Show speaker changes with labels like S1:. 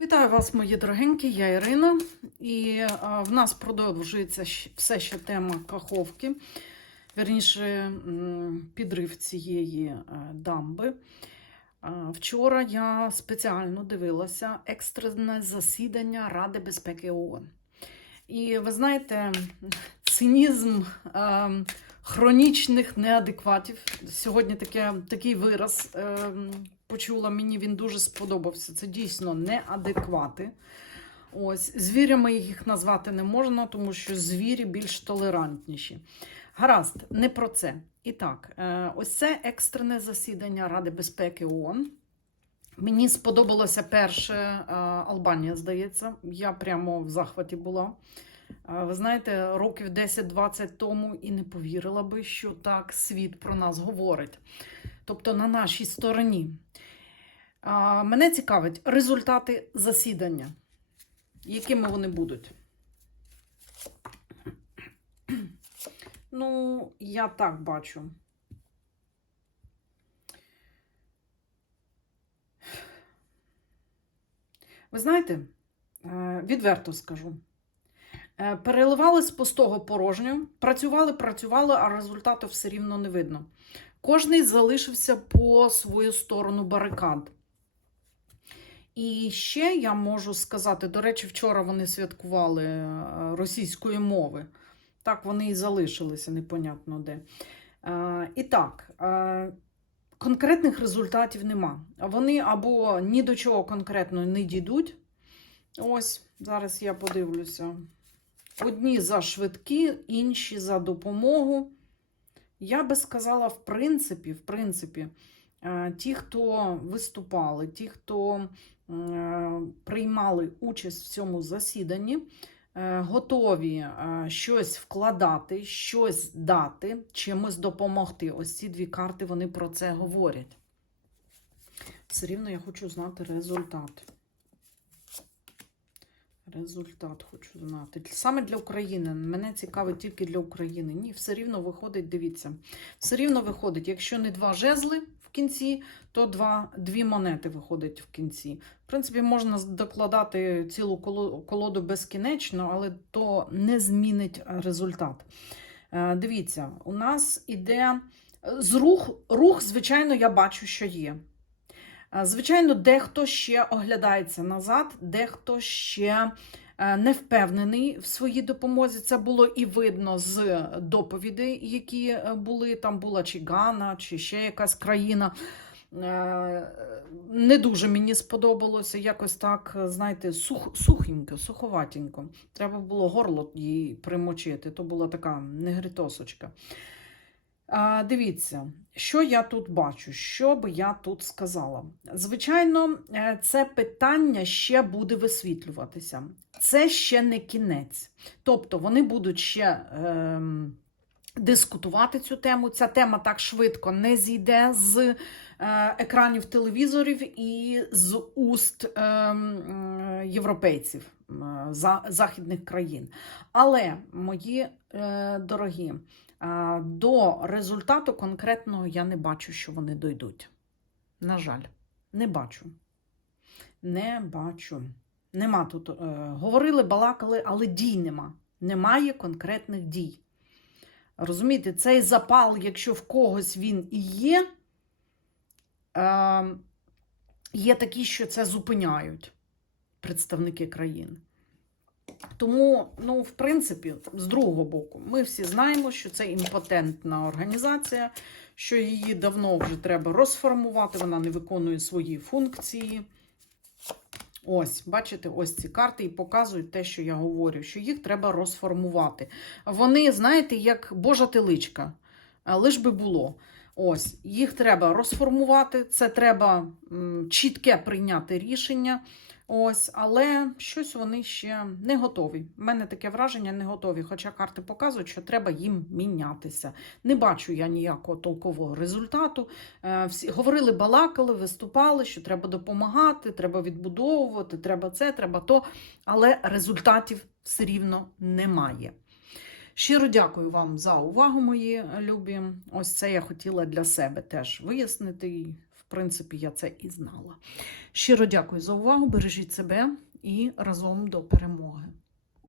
S1: Вітаю вас, мої дорогенькі, я Ірина, і е, в нас продовжується все ще тема каховки, верніше підрив цієї е, дамби. Е, Вчора я спеціально дивилася екстрене засідання Ради безпеки ООН. І ви знаєте, цинізм е, хронічних неадекватів. Сьогодні таке, такий вираз е, почула, мені він дуже сподобався. Це дійсно неадеквати. Ось, звірями їх назвати не можна, тому що звірі більш толерантніші. Гаразд, не про це. І так, е, ось це екстрене засідання Ради безпеки ООН. Мені сподобалося перше е, Албанія, здається. Я прямо в захваті була. Е, Ви знаєте, років 10-20 тому і не повірила би, що так світ про нас говорить. Тобто на нашій стороні. Мене цікавить результати засідання. Якими вони будуть? Ну, я так бачу. Ви знаєте, е, відверто скажу. Е, Переливали з пустого порожню, працювали, працювали, а результату все рівно не видно. Кожний залишився по свою сторону барикад. І ще я можу сказати, до речі, вчора вони святкували е, російської мови. Так вони і залишилися, непонятно де. Е, І так, е, конкретних результатів нема. Вони або ні до чого конкретно не дійдуть. Ось, зараз я подивлюся. Одні за швидкі, інші за допомогу. Я би сказала, в принципі, в принципі, е, ті, хто виступали, ті, хто е, приймали участь в цьому засіданні, е, готові щось вкладати, щось дати, чимось допомогти. Ось ці дві карти вони про це говорять. Все рівно я хочу знати результат. Результат хочу знати. Саме для України. Мене цікавить тільки для України. Ні, все рівно виходить, дивіться. Все рівно виходить, якщо не два жезли в кінці, то два, дві монети виходить в кінці. В принципі, можна докладати цілу колоду безкінечно, але то не змінить результат. Е, Дивіться, у нас іде з рух, рух, звичайно, я бачу, що є. Е, Звичайно, дехто ще оглядається назад, дехто ще е, не впевнений в своїй допомозі. Це було і видно з доповідей, які е, були. Там була чи Гана, чи ще якась країна. Не дуже мені сподобалося. Якось так, знаєте, сух, сухенько, суховатенько. Треба було горло їй примочити. То була така негритосочка. Дивіться, що я тут бачу, що би я тут сказала. Звичайно, е, це питання ще буде висвітлюватися. Це ще не кінець. Тобто вони будуть ще ем, дискутувати цю тему. Ця тема так швидко не зійде з е, екранів телевізорів і з уст ем, е, європейців е, за, західних країн. Але, мої е, дорогі, До результату конкретного я не бачу, що вони дойдуть. На жаль, не бачу. Не бачу. Нема тут. Е, говорили, балакали, але дій нема. Немає конкретних дій. Розумієте, цей запал, якщо в когось він і є, е, є такі, що це зупиняють представники країн. Тому, ну, в принципі, з другого боку, ми всі знаємо, що це імпотентна організація, що її давно вже треба розформувати, вона не виконує свої функції. Ось, бачите, ось ці карти і показують те, що я говорю, що їх треба розформувати. Вони, знаєте, як Божа теличка, лиш би було. Ось, їх треба розформувати, це треба чітке прийняти рішення. Ось, але щось вони ще не готові. У мене таке враження не готові. Хоча карти показують, що треба їм мінятися. Не бачу я ніякого толкового результату. Е, Всі говорили, балакали, виступали, що треба допомагати, треба відбудовувати, треба це, треба то. Але результатів все рівно немає. Щиро дякую вам за увагу, мої е, любі. Ось це я хотіла для себе теж вияснити, в принципі, я це і знала. Щиро дякую за увагу, бережіть себе і разом до перемоги.